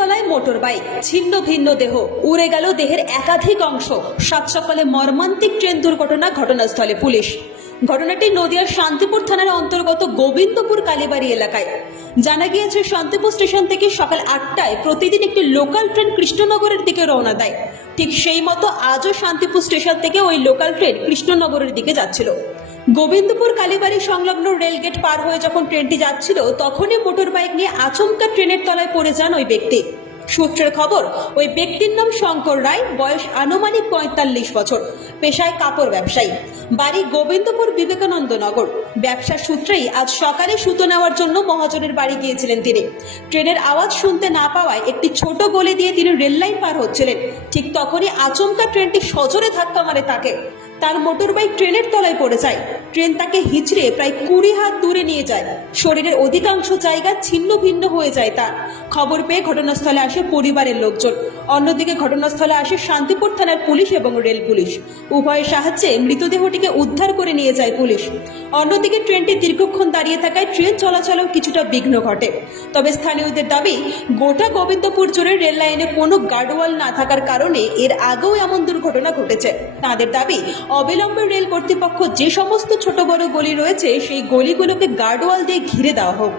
তলায় motor bike, ছিন্ন ভিন্ন দেহ। উড়ে গেল দেহের একাধিক অংশ। সাত সকালে মর্মান্তিক ট্রেন দুর্ঘটনা ঘটনাস্থলে পুলিশ। ঘটনাটি নদিয়ার শান্তিপুর থানার অন্তর্গত গোবিন্দপুর কালীবাড়ি এলাকায়। জানা গিয়েছে, শান্তিপুর স্টেশন থেকে সকাল আটটায় প্রতিদিন একটি লোকাল ট্রেন কৃষ্ণনগরের দিকে রওনা দেয়। ঠিক সেই মতো আজও শান্তিপুর স্টেশন থেকে ওই লোকাল ট্রেন কৃষ্ণনগরের দিকে যাচ্ছিল। গোবিন্দপুর কালীবাড়ি সংলগ্ন রেলগেট পার হয়ে যখন ট্রেনটি যাচ্ছিল, তখনই মোটর বাইক নিয়ে আচমকা ট্রেনের তলায় পড়ে যান ওই ব্যক্তি। সূত্রের খবর, ওই ব্যক্তির নাম শঙ্কর রায়, বয়স আনুমানিক পঁয়তাল্লিশ বছর, পেশায় কাপড় ব্যবসায়ী। বাড়ি গোবিন্দপুর বিবেকানন্দ নগর ব্যবসার সূত্রেই আজ সকালে সুতো নেওয়ার জন্য মহাজনের বাড়ি গিয়েছিলেন তিনি। ট্রেনের আওয়াজ শুনতে না পাওয়ায় একটি ছোট গলি দিয়ে তিনি রেললাইন পার হচ্ছিলেন। ঠিক তখনই আচমকা ট্রেনটি সজোরে ধাক্কা মারে তাকে। তার মোটরবাইক ট্রেনের তলায় পড়ে যায়। ট্রেন তাকে হিচড়ে প্রায় কুড়ি হাত দূরে নিয়ে যায়। শরীরের অধিকাংশ জায়গা ছিন্ন ভিন্ন হয়ে যায় তার। খবর পেয়ে ঘটনাস্থলে আসে পরিবারের লোকজন। অন্যদিকে ঘটনাস্থলে আসে শান্তিপুর থানার পুলিশ এবং রেল পুলিশ। উভয়ের সাহায্যে মৃতদেহটিকে উদ্ধার করে নিয়ে যায় পুলিশ। অন্যদিকে ট্রেনটি দীর্ঘক্ষণ দাঁড়িয়ে থাকায় ট্রেন চলাচলেও কিছুটা বিঘ্ন ঘটে। তবে স্থানীয়দের দাবি, গোটা গোবিন্দপুর জুড়ে রেল লাইনে কোনো গার্ডওয়াল না থাকার কারণে এর আগেও এমন দুর্ঘটনা ঘটেছে। তাদের দাবি অবিলম্বে রেল কর্তৃপক্ষ যে সমস্ত ছোট বড় গলি রয়েছে, সেই গলিগুলোকে গার্ডওয়াল দিয়ে ঘিরে দেওয়া হোক।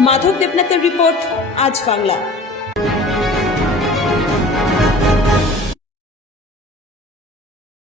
মাধব দেবনাথের রিপোর্ট, আজ বাংলা।